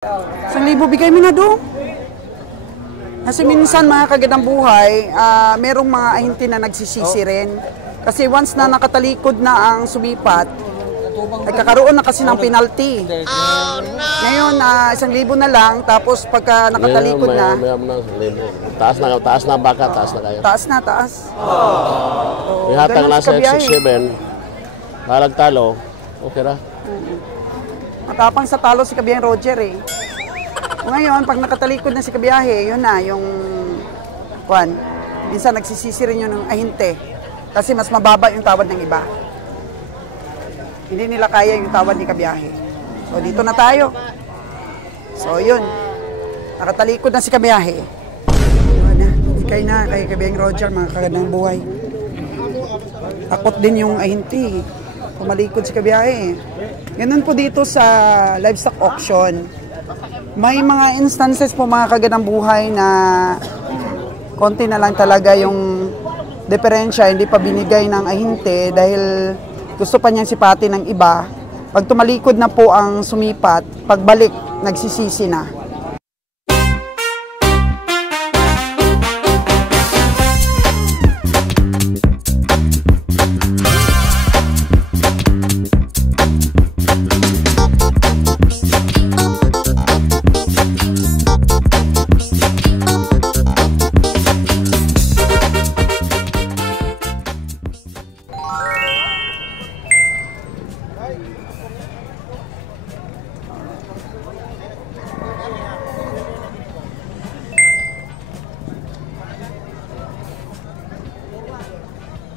1,000 bigay mo na doon. Kasi minsan mga kagandang buhay, merong mga ahinti na nagsisisi rin. Kasi once na nakatalikod na ang sumipat, nagkakaroon na kasi ng penalty. Ngayon, 1,000 na lang, tapos pagka nakatalikod na, taas na baka, taas na kayo. taas na, taas. Ihatang na sa 7, halag talo, okay ra. Matapang sa talo si Kabiyaheng Roger eh. Ngayon, pag nakatalikod na si Kabiyahe, yun na, yung kwan. Minsan nagsisisi rin yun ng ahinte. Kasi mas mababa yung tawad ng iba. Hindi nila kaya yung tawad ni Kabiyahe. So, dito na tayo. So, yun. Nakatalikod na si Kabiyahe. Ikay na, kay Kabiyaheng Roger, mga kagandang buhay. Takot din yung ahinte. Pumalikod si Kabiyahe. Ganun po dito sa livestock auction. May mga instances po mga kagandang buhay na konti na lang talaga yung diferensya, hindi pa binigay ng ahinte dahil gusto pa niyang sipati ng iba. Pag tumalikod na po ang sumipat, pagbalik, nagsisisi na.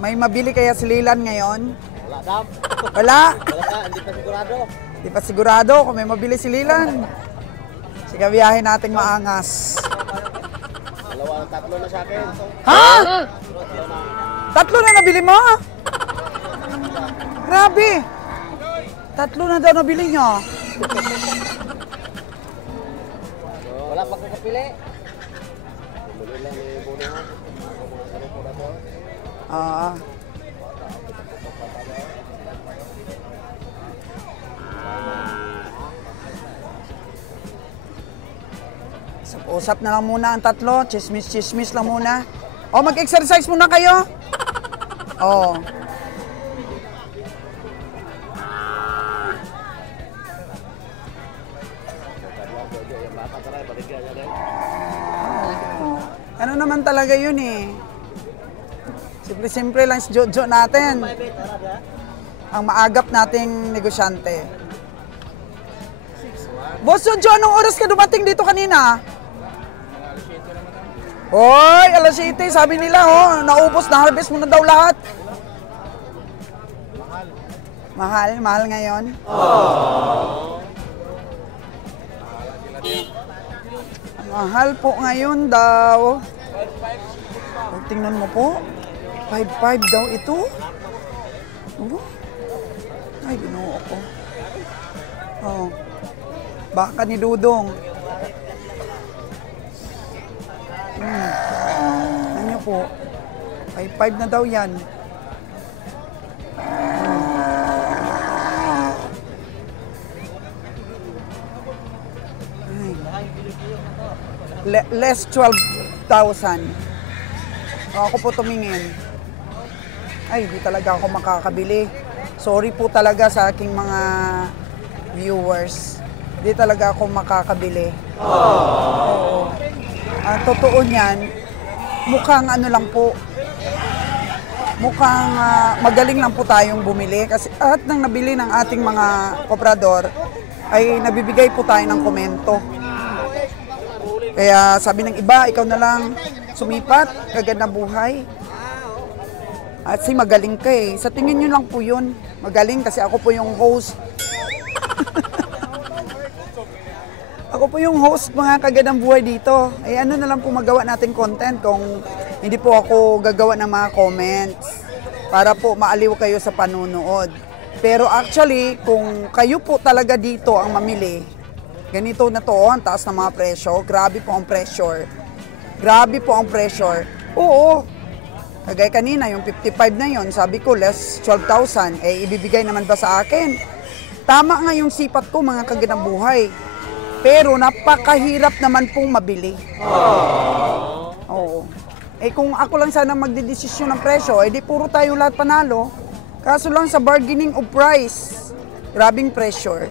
May mabili kaya si Lilan ngayon? Wala, Dam. Wala? Wala, hindi pa sigurado. Hindi pa sigurado kung may mabili si Lilan. Sige, biyahin nating maangas. Dalawa, 3 na sa akin. Ha? 3 na nabili mo? Grabe. 3 na daw nabili niya. Wala pa kakapili. Bumili lang ni Buno. Usap na lang muna ang 3, chismis lang muna. O, mag-exercise muna kayo. O. Ano naman talaga yun eh. Simple-simple lang si Jojo natin. Ang maagap nating negosyante. Boss Jojo, anong oras ka dumating dito kanina? Hoy, 7:00, sabi nila, naubos, na-harvest mo na daw lahat. Mahal ngayon. Mahal po ngayon daw. Tingnan mo po. 5.5 daw ito. Ay, ginoo ko. Baka ni Dudong. Ano po? 5.5 na daw yan. Less 12,000. Ako po tumingin. Ay, di talaga ako makakabili. Sorry po talaga sa aking mga viewers. Di talaga ako makakabili. Oo. Ang totoo niyan, mukhang ano lang po, mukhang magaling lang po tayong bumili. Kasi at nang nabili ng ating mga koprador, ay nabibigay po tayo ng komento. Kaya sabi ng iba, ikaw na lang sumipat, kaganda buhay. At si magaling ka eh. Sa tingin nyo lang po yun. Magaling kasi ako po yung host. Ako po yung host mga kagandang buhay dito. Eh ano na lang po magawa natin content kung hindi po ako gagawa ng mga comments para po maaliw kayo sa panunood. Pero actually, kung kayo po talaga dito ang mamili, ganito na to, ang taas ng mga presyo, grabe po ang pressure. Grabe po ang pressure. Oo. Kagaya kanina, yung 55 na yon, sabi ko, less 12,000, eh ibibigay naman ba sa akin? Tama nga yung sipat ko, mga kagandang buhay. Pero napakahirap naman pong mabili. Oo. Eh kung ako lang sana magdedesisyon ng presyo, eh di puro tayong lahat panalo. Kaso lang sa bargaining of price, grabing pressure.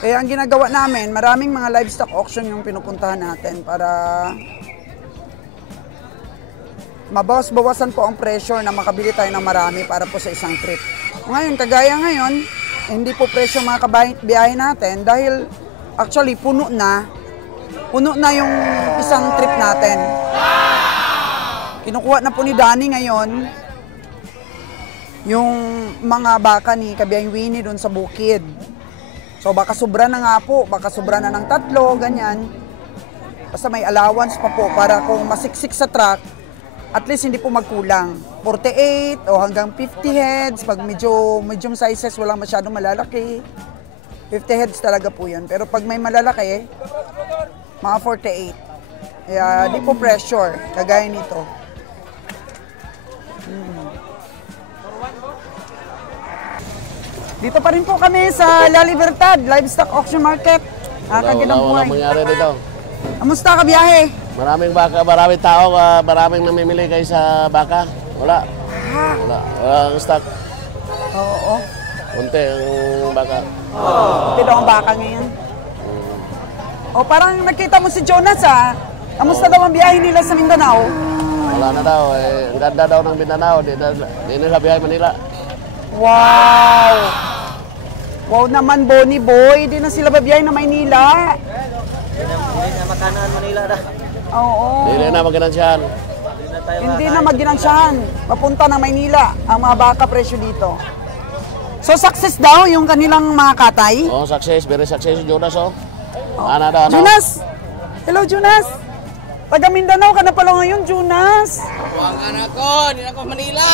Kaya ang ginagawa namin, maraming mga livestock auction yung pinupuntahan natin para mabawas-bawasan po ang pressure na makabili tayo ng marami para po sa isang trip. Ngayon, kagaya ngayon, hindi po presyo mga kabiyahe natin dahil actually puno na yung isang trip natin. Kinukuha na po ni Danny ngayon yung mga baka ni Kabiyahing Winnie doon sa bukid. So baka sobra na nga po, baka sobra na ng 3, ganyan. Basta may allowance pa po para kung masiksik sa truck, at least hindi po magkulang. 48 o hanggang 50 heads, pag medium sizes, walang masyadong malalaki. 50 heads talaga po yun. Pero pag may malalaki, mga 48. Kaya di po pressure, kagaya nito. Dito pa rin po kami sa La Libertad, Livestock Auction Market. Kaginang buhay. Wala mangyari dito. Kamusta ka biyahe? Maraming baka, maraming tao, maraming namimili kayo sa baka. Wala. Wala. Walang stock. Oo. Kunti ang baka. Kunti daw ang baka ngayon. O parang nakita mo si Jonas Kamusta daw ang biyahe nila sa Mindanao? Wala na daw. Ang ganda daw ng Mindanao. Di nila biyahe Manila. Wow! Wow naman, Bonnie Boy. Di na sila babiyahe na Maynila. Hindi na makanaan Manila na. Oo. Hindi na maginansyahan. Hindi na maginansyahan. Papunta ng Maynila ang mga baka presyo dito. So success daw yung kanilang mga katay? Oh, success. Very success yung Jonas, oh. Ano daw, ano? Jonas! Hello, Jonas! Taga Mindanao ka na pala ngayon, Jonas. Huwag anak ko, hindi na ako Manila.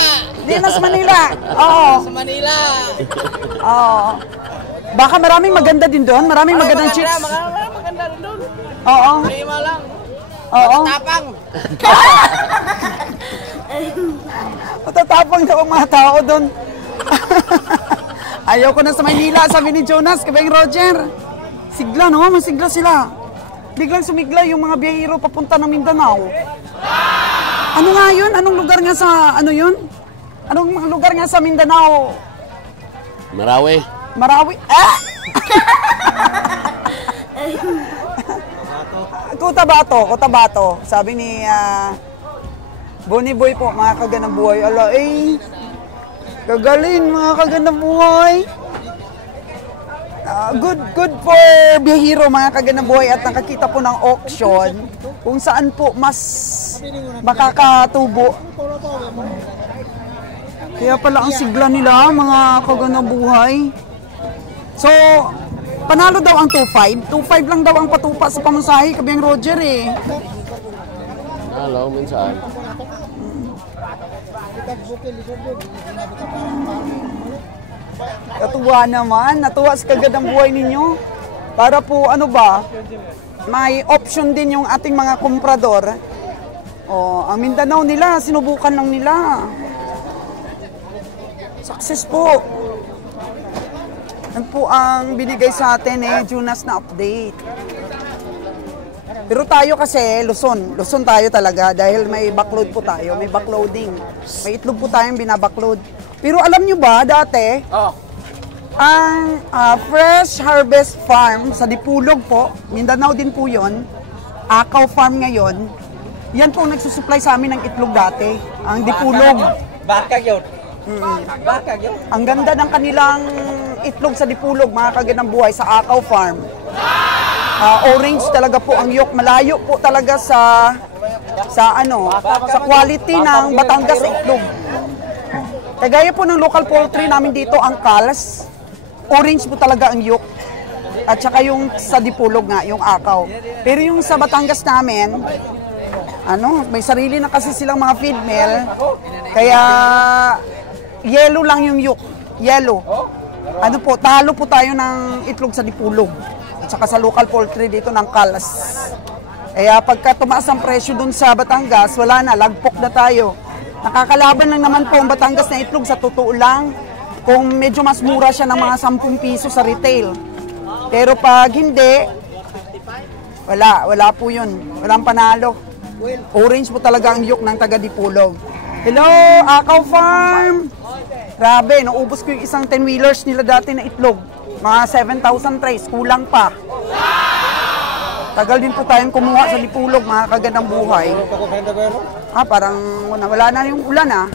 Di na sa Manila. Oo. Sa Manila. Oo. Baka maraming maganda din doon. Maraming magandang chicks. Maganda rin doon. Oo. Lima lang. Oo. Tapang. Matatapang daw ang mga tao doon. Ayaw ko na sa Maynila, sabi ni Jonas, Kabeng Roger. Sigla, no? Masigla sila. Biglang sumigla yung mga biyahero papunta ng Mindanao. Ano nga yun? Anong lugar nga sa, ano yun? Anong lugar nga sa Mindanao? Marawi. Marawi? Cotabato. Sabi ni Bonnie Boy po, mga kaganang buhay. Ala, gagalin mga kaganang buhay. Good for biyahero mga kaganang buhay at nakakita po ng auction kung saan po mas makakatubo. Kaya pala ang sigla nila mga kaganang buhay. So, panalo daw ang 2.5. 2.5 lang daw ang patupa sa pamasahe, Kabiyang Roger eh. Hello, minsan. Katuwa naman, natuwa sa kagandang buhay ninyo. Para po ano ba, may option din yung ating mga komprador. Ang Mindanao nila, sinubukan lang nila. Success po. Yan po ang binigay sa atin Jonas na update. Pero tayo kasi, Luzon tayo talaga dahil may backload po tayo, may backloading. May itlog po tayong binabackload. Pero alam nyo ba, dati, ang Fresh Harvest Farm sa Dipulog po, Mindanao din po yun, Akaw Farm ngayon, yan po nagsusupply sa amin ng itlog dati, ang Dipulog. Baka yun. Baka yun. Ang ganda ng kanilang itlog sa Dipulog, mga kaganang buhay, sa Akaw Farm. Orange talaga po ang yolk, malayo po talaga sa quality ng Batangas itlog. Kagaya po ng local poultry namin dito, ang Kals, orange po talaga ang yolk. At saka yung sa Dipulog nga, yung Akaw. Pero yung sa Batangas namin, may sarili na kasi silang mga feed mill, kaya yellow lang yung yolk. Yellow. Talo po tayo ng itlog sa Dipulog. At saka sa local poultry dito ng Kals. Kaya pagka tumaas ang presyo dun sa Batangas, wala na, lagpok na tayo. Nakakalaban lang naman po ang Batangas na itlog sa totoo lang kung medyo mas mura siya ng mga 10 piso sa retail. Pero pag hindi, wala po yun. Walang panalo. Orange po talaga ang yuk ng taga Dipolog. Hello, Akaw Farm! Grabe, naubos ko yung isang 10-wheelers nila dati na itlog. Mga 7,000 trays, kulang pa. Tagal din po tayong kumuha sa Dipolog, mga kagandang buhay. Parang wala na yung ulan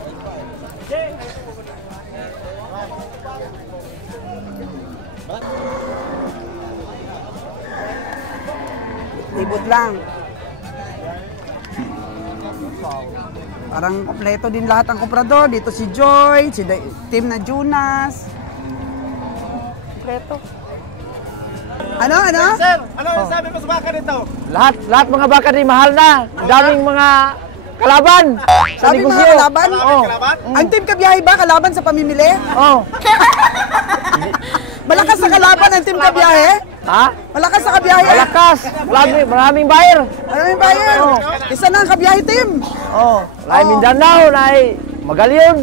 Libot lang. Parang kompleto din lahat ang komprador. Dito si Joy, si team na Jonas. Kompleto. Ano? Sir, ano yung sabi mo sa baka nito? Lahat mga baka din mahal na. Ang daming mga kalaban sa Sabi negosyo. mga kalaban? Oh. Ang team Kabiyahe ba kalaban sa pamimili? Oh. Malakas sa kalaban ang team Kabiyahe? Ha? Malakas sa Kabiyahe? Malakas. Maraming buyer. Maraming buyer. Isa na ang Kabiyahe team. Oh. Lai Mindanao, lai Magalyon.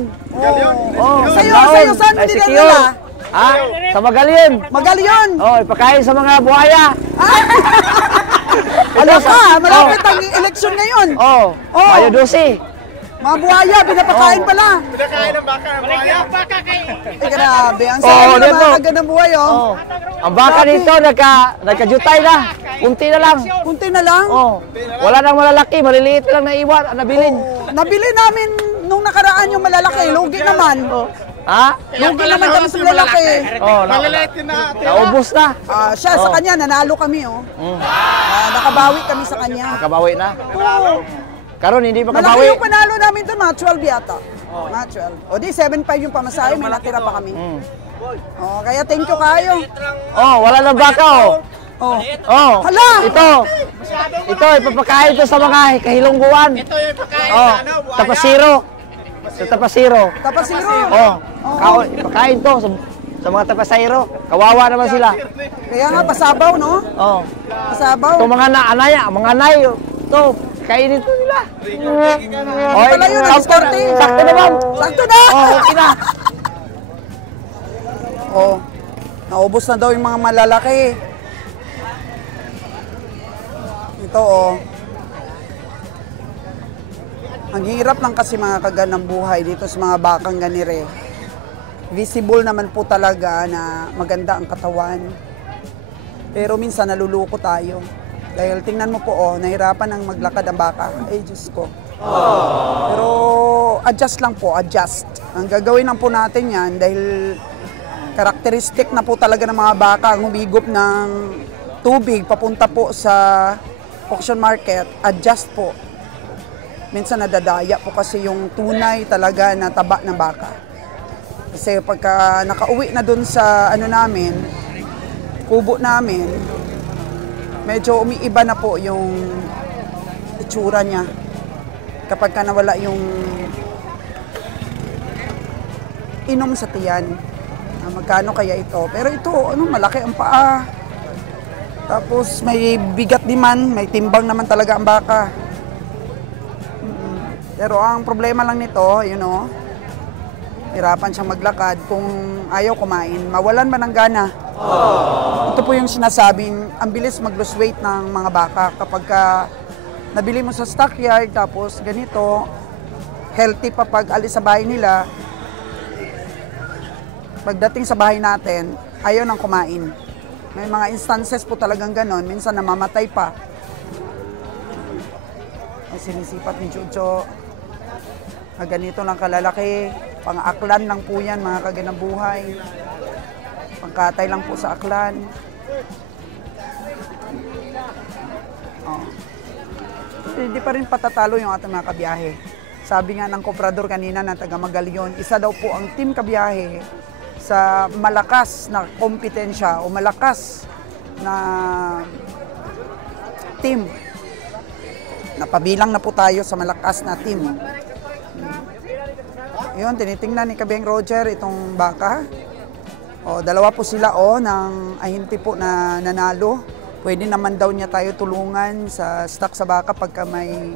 Oh. Sa'yo, saan lai hindi Siquijor. nila? Ha? Sa Magalyon. Magalyon. Oh, ipakain sa mga buhaya. Alam ka, malapit ang eleksyon ngayon. Oh. Mayo 12. Mga buhaya, pinapakain pala. Pinakain ng baka. Baka kay... Grabe, ang sarap na mga kagandang buhay, Oh. Ang baka dito, nagkajutay na. Kunti na lang. Kunti na lang. Oh. Wala nang malalaki, maliliit lang naiwan, nabilin. Nabili namin nung nakaraan yung malalaki, lugi naman. Ha? Lugi naman kami sa malalaki. Oh, Maliliit na. naubos na. Siya, sa kanya, nanalo kami, nakabawi kami sa kanya. Nakabawi na. Oo. Karon hindi pa Malaki kabawi. yung panalo namin ito, mga 12 yata. Mga 12. O di, 7.5 yung pamasahe, may natira pa kami. Kaya thank you kayo. Oh, wala na baka oh. Oh. Oh. Hala! Ito ipapakain ito sa mga kahilungguan. Ito yung pagkain Oh, na ano, buhaya. tapasiro. Sa tapasiro. Tapasiro. Oh, ipakain to sa mga tapasiro. Kawawa naman sila. Kaya nga, pasabaw, no? Oh. Pasabaw. Ito mga mga nay, to kainin to nila. Oh, Pala yun, nag-starte. Sakto naman. Sakto na! Oh, okay na. Oh, naubos na daw yung mga malalaki. Ito, Ang hirap lang kasi mga kagandang buhay dito sa mga bakang ganire. Visible naman po talaga na maganda ang katawan. Pero minsan naluluko tayo. Dahil tingnan mo po, nahirapan ang maglakad ang baka. Ay, Diyos ko. Pero adjust lang po, adjust. Ang gagawin lang po natin yan dahil karakteristik na po talaga ng mga baka ang humigop ng tubig papunta po sa auction market, adjust po. Minsan nadadaya po kasi yung tunay talaga na taba ng baka. Kasi pagka nakauwi na dun sa namin, kubo namin, medyo umiiba na po yung itsura niya. Kapag ka nawala yung inom sa tiyan. Magkano kaya ito? Pero ito, malaki ang paa. Tapos may bigat din man, may timbang naman talaga ang baka. Pero ang problema lang nito, hirapan siyang maglakad kung ayaw kumain. Mawalan man ng gana. Ito po yung sinasabing, ang bilis mag-lose weight ng mga baka kapag nabili mo sa stockyard, tapos ganito, healthy pa pag alis sa bahay nila. Pagdating sa bahay natin, ayaw nang kumain. May mga instances po talagang ganon, minsan namamatay pa. Ang sinisipat ni Jojo, ganito lang kalalaki, pang-aklan lang po yan, mga kaganang buhay. Pangkatay lang po sa aklan. Hindi pa rin patatalo yung ating mga kabiyahe. Sabi nga ng komprador kanina ng taga Magalyon, isa daw po ang team kabiyahe sa malakas na kompetensya o malakas na team. Napabilang na po tayo sa malakas na team. Yun, tinitingnan ni Kabeng Roger itong baka. Dalawa po sila ng ahinti po na nanalo. Pwede naman daw niya tayo tulungan sa stock sa baka pagka may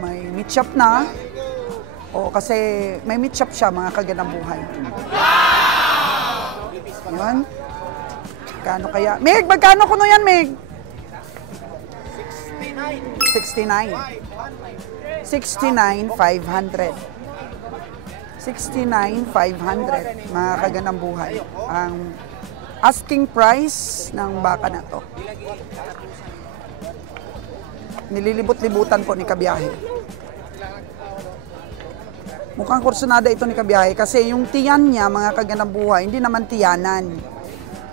may meat shop na. Kasi may meat shop siya, mga kaganang buhay. Yun. Kano kaya? Meg, magkano kuno yan, Meg? 69. 69,500. 69,500. Mga kaganang buhay. Ang asking price ng baka na to. Nililibot-libutan po ni Kabiyahe. Mukhang kursunada ito ni Kabiyahe kasi yung tiyan niya, mga kaganang buhay, hindi naman tiyanan.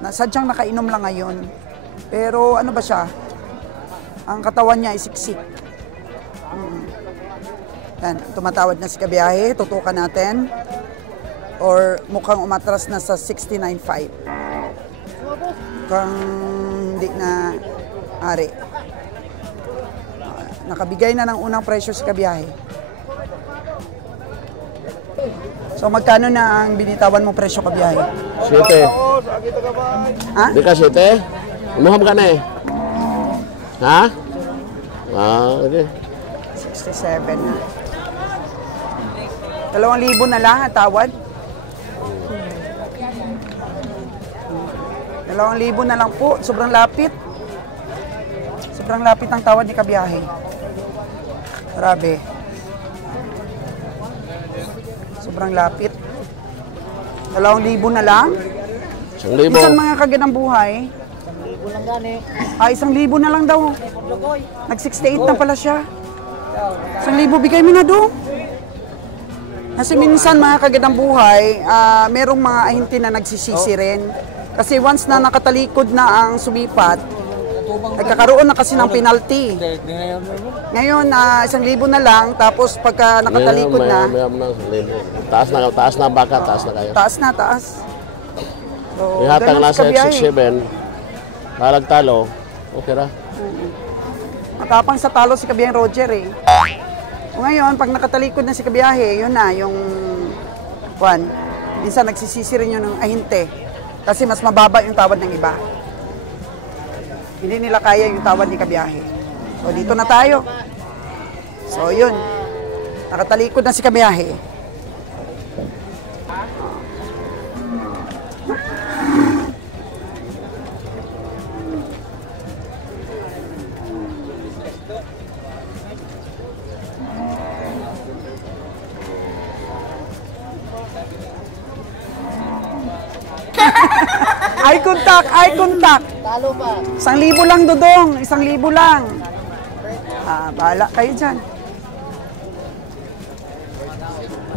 Sadyang nakainom lang ngayon. Pero ano ba siya? Ang katawan niya ay siksik. Yan, tumatawad na si Kabiyahe. Tutukan natin. Or mukhang umatras na sa 69.5. Mukhang hindi na ari. Nakabigay na ng unang presyo si Kabiyahe. So magkano na ang binitawan mo presyo, Kabiyahe? 7. Ha? Di ka 7? Umuham ka na eh. Ha? Okay. 67 na. 2,000 na lang ang tawad. 2,000 na lang po. Sobrang lapit. Sobrang lapit ang tawad ni Kabiyahe. Grabe. Sobrang lapit. 2,000 na lang. 1,000. Minsan mga kaganang buhay. 1,000 na lang daw. Nag-68 na pala siya. 1,000 bigay mo na doon. Kasi minsan mga kaganang buhay, merong mga ahinti na nagsisisi rin. Kasi once na nakatalikod na ang sumipat, nagkakaroon na kasi ng penalty. Ngayon, 1,000 na lang, tapos pagka nakatalikod na, Taas na baka, taas na kayo. taas na, taas. So, Ihatang ganun na si sa Kabiyahe. 67, balag talo, okay ra. Matapang sa talo si Kabiyaheng Roger eh. O ngayon, pag nakatalikod na si Kabiyahe, yun na, yung Juan, minsan nagsisisi rin yun ng ahinte. Kasi mas mababa yung tawad ng iba. Hindi nila kaya yung tawad ni Kabiyahe. So, dito na tayo. So, yun. Nakatalikod na si Kabiyahe. Eye contact, eye contact. Talo pa. 1,000 lang, Dudong. 1,000 lang. Bahala kayo dyan.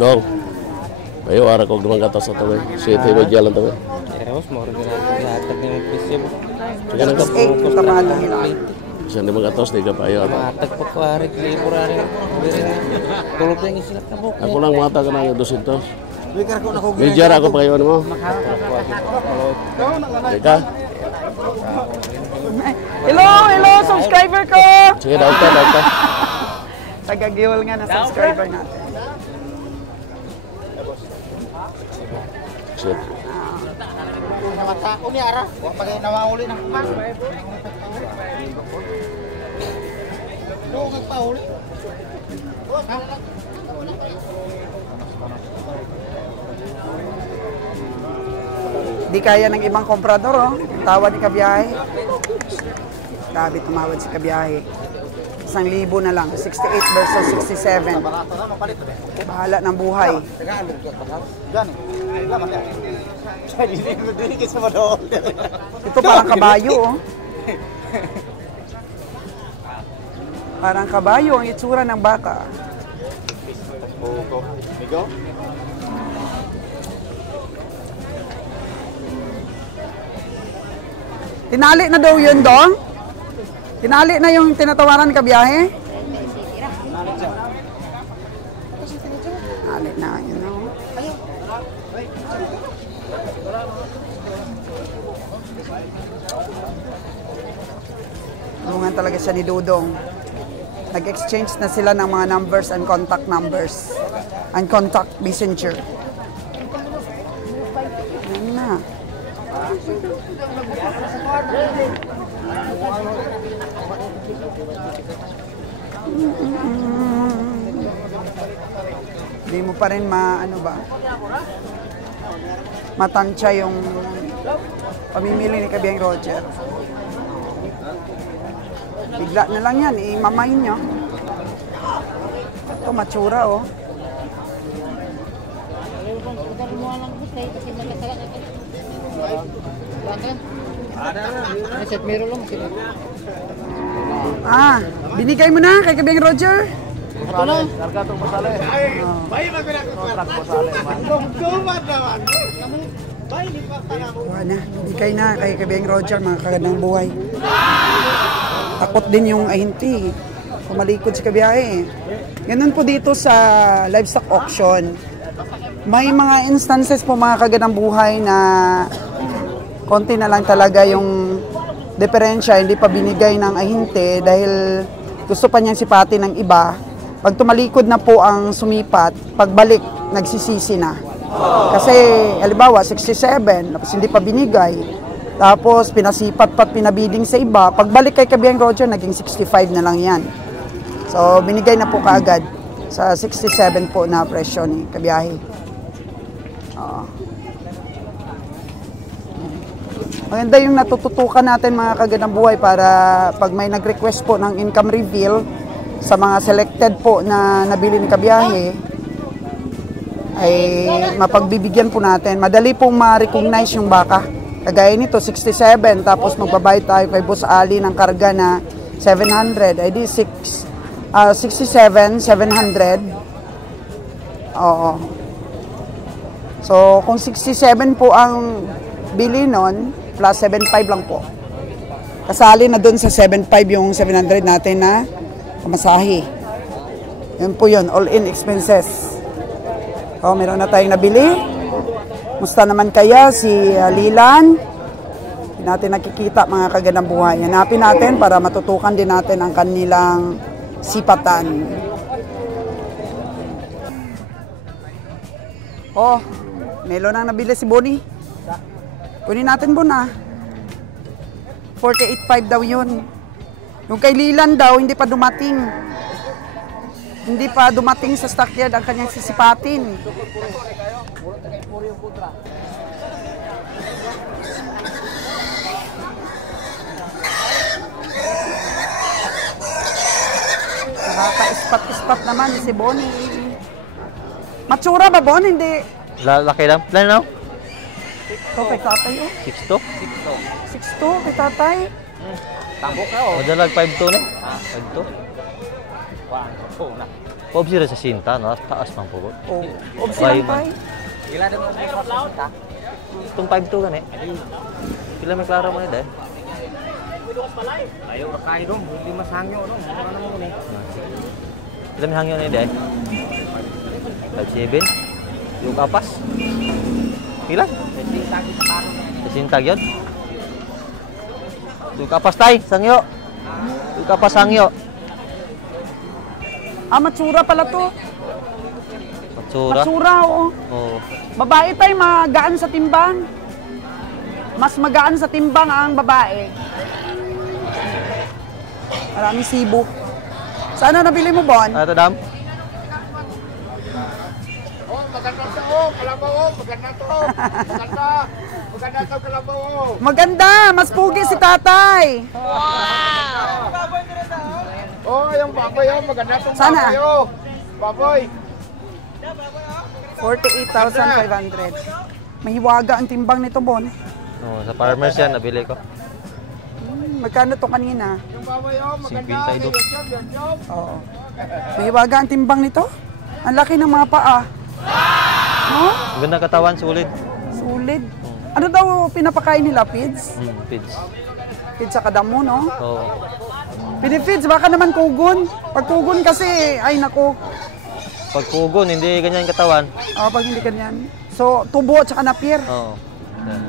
Dong, kayo ara kog naman katas sa tawid. City ba jalan tawid? Eros, mo rin natin ng presyo. Sige na ka. 8, tapado nila. Isa naman katas, di ka pa ayo. Matag pa ko hari libur hari. Tulog lang isilat ka po. Ako lang mata ka na 200. Mejar ako pa kayo mo. Ika. Hello, hello, subscriber ko! Sige, daog ka. Tagagiwal nga na subscriber natin. Shit. Tao ni ara. Wa pa kay nawahuli ng pan. Dong nagpahuli. Di kaya ng ibang komprador, oh. Tawad ni Kabiyahe. Grabe, tumawad si Kabiyahe. 1,000 na lang. 68 versus 67. Bahala ng buhay. Ito parang kabayo, oh. Parang kabayo ang itsura ng baka. Tinali na daw yun, Dong? Tinali na yung tinatawaran ni Kabiyahe? Tinali na, yun o. Tulungan talaga siya ni Dudong. Nag-exchange na sila ng mga numbers and contact numbers. And contact messenger. Yan na. Hindi mo pa rin ano ba? Matansya yung Pamimili ni Kabiyang Roger. Bigla na lang yan, imamayin nyo. Ito, matsura, oh. Ah, binigay mo na kay Kabiyang Roger? Ito na. Karga itong masali. Bay, Contract masali man. Dumad naman. Bay, di pa ka na mo. Wala na, binigay na kay Kabiyang Roger, mga kagandang buhay. Takot din yung ahinti. Pumalikod si Kabiyahe. Ganun po dito sa livestock auction. May mga instances po mga kagandang buhay na konti na lang talaga yung diferensya, hindi pa binigay ng ahinte dahil gusto pa niyang sipati ng iba. Pag tumalikod na po ang sumipat, pagbalik, nagsisisi na. Kasi, halimbawa, 67, tapos hindi pa binigay. Tapos, pinasipat pat pinabiding sa iba. Pagbalik kay Kabiyang Roger, naging 65 na lang yan. So, binigay na po kaagad sa 67 po na presyo ni Kabiyahe. Maganda yung natututukan natin mga kagandang buhay para pag may nag-request po ng income reveal sa mga selected po na nabili ni Kabiyahe, ay mapagbibigyan po natin. Madali pong ma-recognize yung baka. Kagaya nito, 67, tapos magbabayad tayo kay Boss Ali ng karga na 700. Ay di 67, 700. Oo. So, kung 67 po ang bili nun, plus 7.5 lang po. Kasali na dun sa 7.5 yung 700 natin na pamasahe. Yun po yun, all-in expenses. So, meron na tayong nabili. Musta naman kaya si Lilan? Hindi natin nakikita mga kagandang buhay. Hanapin natin para matutukan din natin ang kanilang sipatan. Oh, meron nang nabili si Bonnie. Kunin natin po na. 48.5 daw yun. Yung kay Lilan daw, hindi pa dumating. Hindi pa dumating sa stockyard ang kanyang sisipatin. Nakaka-ispat-ispat naman si Bonnie. Matsura ba, Bon? Hindi. Laki lang. Plan now? Ito kay tatay, oh. 6'2"? 6'2", kay tatay. Tambok ka, oh. Madalag 5'2" na. 5'2". na. Obsira sa sinta, no? Taas pang po. Oh, obsilang tay. Ila din mo sa sinta? Itong 5'2" ka, ne? Pila may klaro mo na, dahil? Ayaw ka kayo dong. Hindi mas hangyo, no? Ano mo, ne? Pila may hangyo na, dahil? 5'7". Yung kapas? Pila? Sintag yun? Yung kapas tay, sangyo. Yung kapas sangyo. Ah, matsura pala to. Matsura? Matsura, oo. Oo. Babae tay, magaan sa timbang. Mas magaan sa timbang ang babae. Maraming sibo. Saan na nabili mo, Bon? Ito, Dam? Maganda to, oh. Kalabaw, oh. Maganda to. Maganda. Maganda to, kalabaw, oh. Maganda! Mas pugi si tatay! Oh, yung baboy, oh. Maganda tong Sana? baboy, oh. Baboy. 48,500. Mahiwaga ang timbang nito, Bon. Oo, sa farmers yan, nabili ko. Magkano to kanina? Yung baboy, oh. Maganda. 52. Yan, job. Oo. Mahiwaga ang timbang nito? Ang laki ng mga paa. No? Ganda katawan, sulit. Sulit. Ano daw pinapakain nila, Pids? Pids. Pids sa kadamo, no? Oo. Pinipids, baka naman kugon. Pag kugon kasi, ay nako. Pag kugon, hindi ganyan katawan. Pag hindi ganyan. So, tubo at saka napier. Oo. Yan.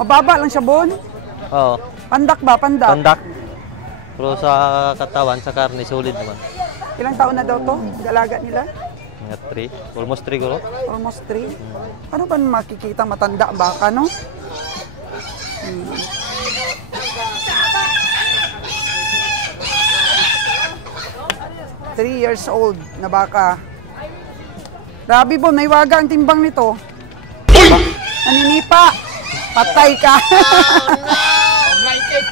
Mababa lang siya, Bon. Oo. Pandak ba? Pandak. Pandak. Pero sa katawan, sa karne, solid naman. Ilang taon na daw to? Dalaga nila? Mga 3. Almost 3 ko. Almost 3. Ano ba makikita matanda baka, no? 3 years old na baka. Grabe, Bon, may waga ang timbang nito. Naninipa. Patay ka. Naikik.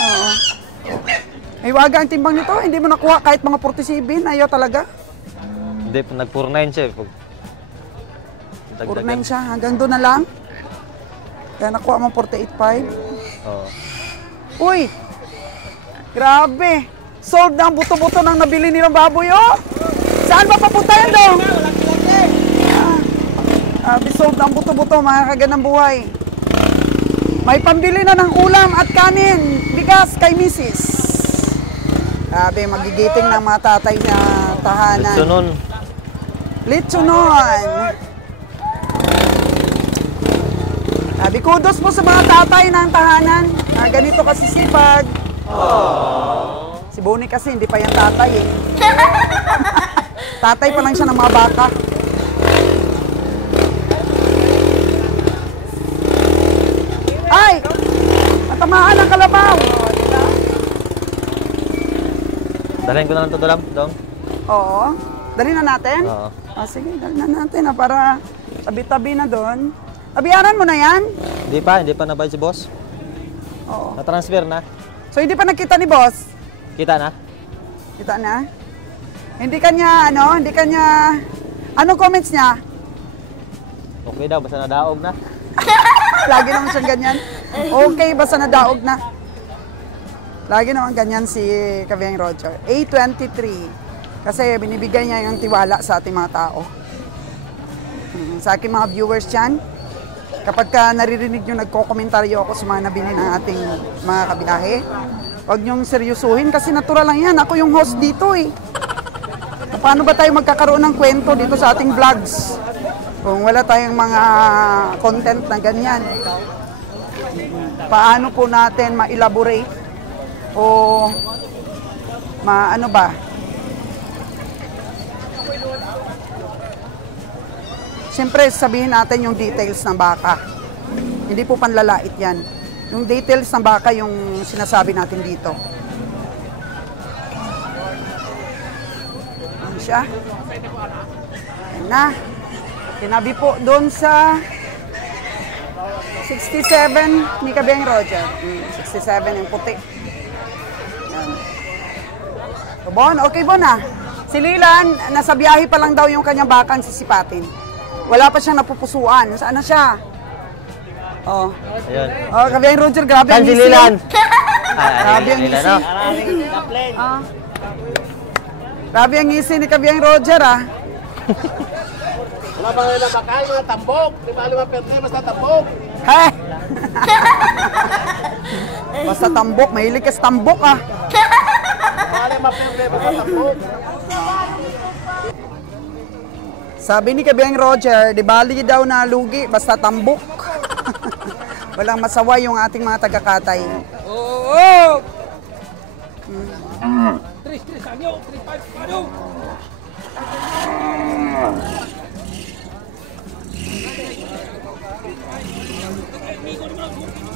Oo. Ay, waga ang timbang nito. Hindi mo nakuha kahit mga 47. Ayaw talaga. Hindi, nag-49 siya eh. Pag... 49 siya. Hanggang doon na lang. Kaya nakuha mo 48.5. Oo. Uy! Grabe! Sold na ang buto-buto ng nabili nilang baboy, oh! Saan ba papunta yan, dong? Sold na ang buto-buto, mga kaganang buhay. May pambili na ng ulam at kanin. Bigas kay Mrs. Grabe, magigiting ng mga tatay na tahanan. Litsunon. Litsunon! Sabi, kudos po sa mga tatay ng tahanan. Ganito kasi sipag. Si Bonnie kasi hindi pa yan tatay eh. Tatay pa lang siya ng mga baka. Ay! Matamaan ang kalabaw! Dalhin ko na lang ito, Dong. Oo. Dali na natin? Oo. Sige, dali na natin para tabi-tabi na doon. Tabianan mo na yan? Hindi pa nabayad si boss. Oo. Na-transfer na. So, hindi pa nakita ni boss? Kita na? Kita na? Hindi kanya, anong comments niya? Okay daw, basta nadaog na. Lagi naman siyang ganyan. Okay, basta nadaog na. Lagi naman ganyan si Kabiang Roger. A23. Kasi binibigay niya yung tiwala sa ating mga tao. Sa aking mga viewers dyan, kapag ka naririnig nyo nagko-komentaryo ako sa mga nabili ng ating mga kabiyahe, huwag nyong seryosuhin kasi natural lang yan. Ako yung host dito eh. Paano ba tayo magkakaroon ng kwento dito sa ating vlogs? Kung wala tayong mga content na ganyan. Paano po natin ma-elaborate o ano ba? Siyempre, sabihin natin yung details ng baka. Hindi po panlalait yan. Yung details ng baka yung sinasabi natin dito. Ano siya? Ayan na. Tinabi po doon sa 67 ni Kabiang Roger. 67 yung puti. Ayan. So, Bon, okay Bon ah. Si Lilan, nasa biyahe pa lang daw yung kanyang bakang sisipatin. Wala pa siyang napupusuan. Saan na siya? Oh. Ayun. Oh, Kabiang Roger, grabe Saan ang si ngisi. Lilan? Grabe ang ngisi. Ah. Grabe ang ngisi ni Kabiang Roger, ah. Wala bang nila bakal, mga tambok. Di ba lima perte, basta tambok. Hey! Basta tambok, mahilig ka sa tambok, ah. Wala lima perte, basta tambok. Sabi ni Kabiang Roger, di bali daw na lugi, basta tambok. Walang masawa yung ating mga tagakatay. Oo!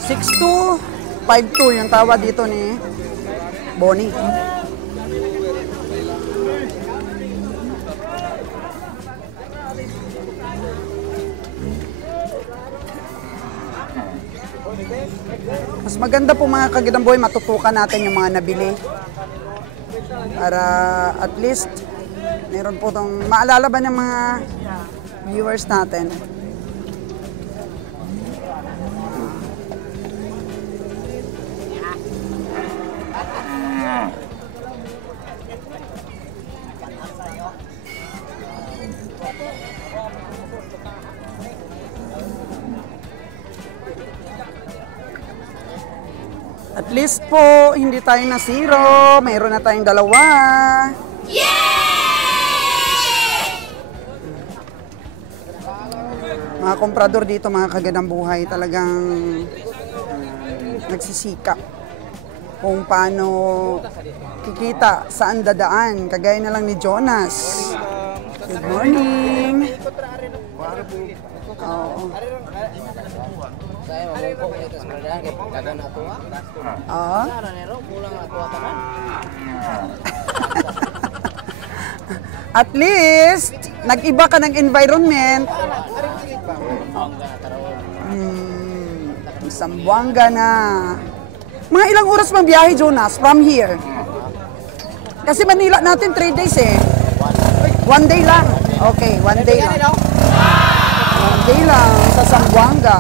$6,252 5-2 yung tawa dito ni Bonnie. Mas maganda po mga kagidamboy, matutukan natin yung mga nabili. Para at least, meron po itong maalala ba ng mga viewers natin. At least po, hindi tayo na zero. Mayroon na tayong dalawa. Mga komprador dito, mga kagandang buhay, talagang nagsisikap kung paano kikita, saan dadaan. Kagaya na lang ni Jonas. Good morning. Oo. Oo. At least, nag-iba ka ng environment. Zamboanga na. Mga ilang oras mang biyahe, Jonas, from here? Kasi Manila natin 3 days eh. 1 day lang. Okay, 1 day lang. 1 day lang sa Zamboanga.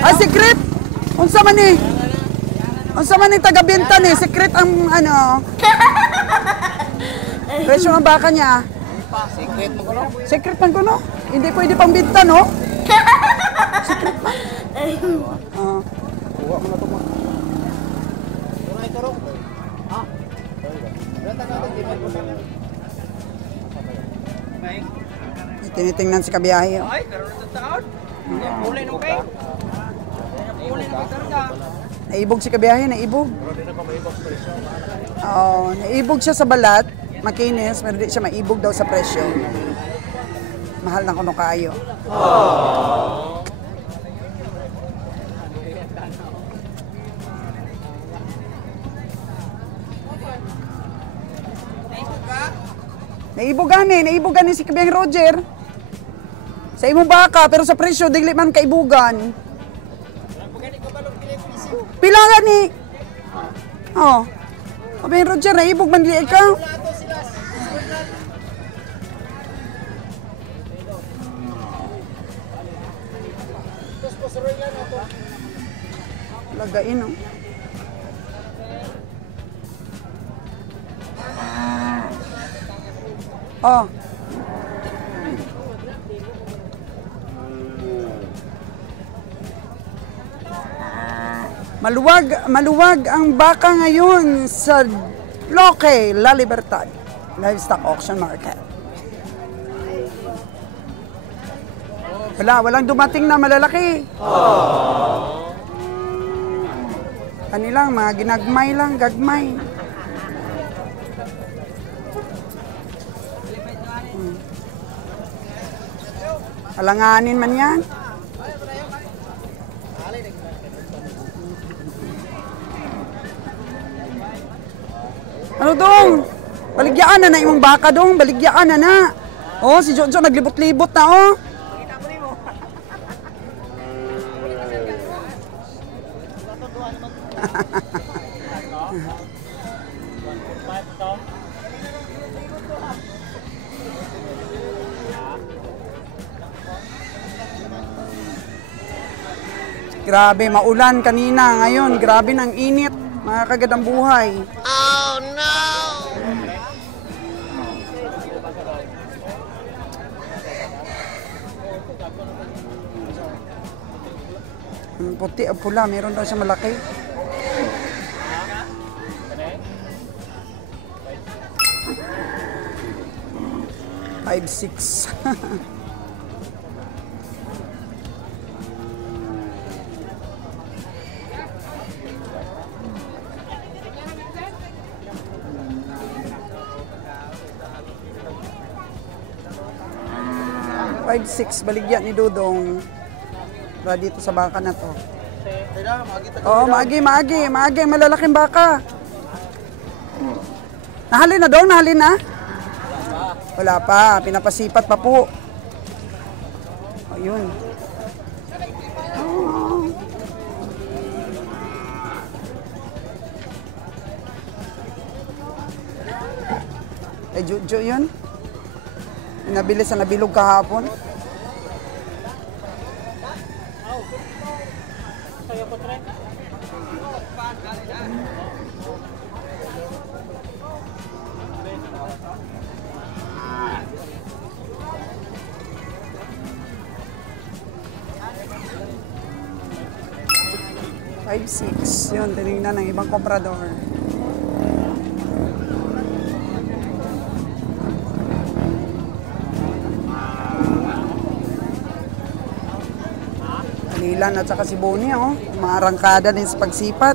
Ah, secret? Unsa man eh? Unsa man yung taga-binta ni? Secret ang ano? Presyo ng baka niya? Secret mo ko no? Secret man ko no? Hindi pwede pang binta no? Secret man. Kuha mo na ito mo. Muna ito ro. Ha? Rata natin, di ba ito sa Tinitingnan si kabiyahe. Ay, karoon sa taon. Kulay ng pay. Kulay ng pay talaga. Naibog si kabiyahe, naibog. Oo, naibog siya sa balat, makinis, pero di siya maibog daw sa presyo. Mahal ng kuno kayo. Naibog gani si kabiyang Roger. Sa imong baka, pero sa presyo, digli man kaibugan. Pila gani? Oh. Kabiyang Roger, naibog man di ikaw. Lagain, oh. Oh. Maluwag ang baka ngayon sa Loque, La Libertad Livestock Auction Market. Walang dumating na malalaki. Kanilang mga ginagmay lang, gagmay. Alanganin man yan. Ano dong? Baligyaan na imong baka dong. Baligyaan na. Oh, si Jojo naglibot-libot na oh. Grabe, maulan kanina. Ngayon, grabe ng init. Mga kagadang buhay. Oh no! Puti o pula, meron daw siya malaki. Five, 6. Five, 6, baligya ni Dudong. Para dito sa baka na to. Oo, maagi, malalaking baka. Nahalin na Dong, nahalin na? Wala pa, pinapasipat pa po. Ayun. Oh. Eh, Jojo yun. Nabili sa nabilog kahapon. Five, 6. Yun, tinignan ng ibang komprador. Kanilan at saka si Bonnie, oh. Maarangkada din sa pagsipat.